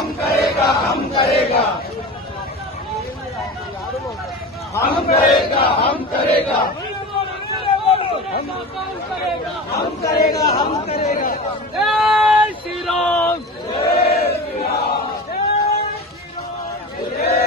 करेगा हम राम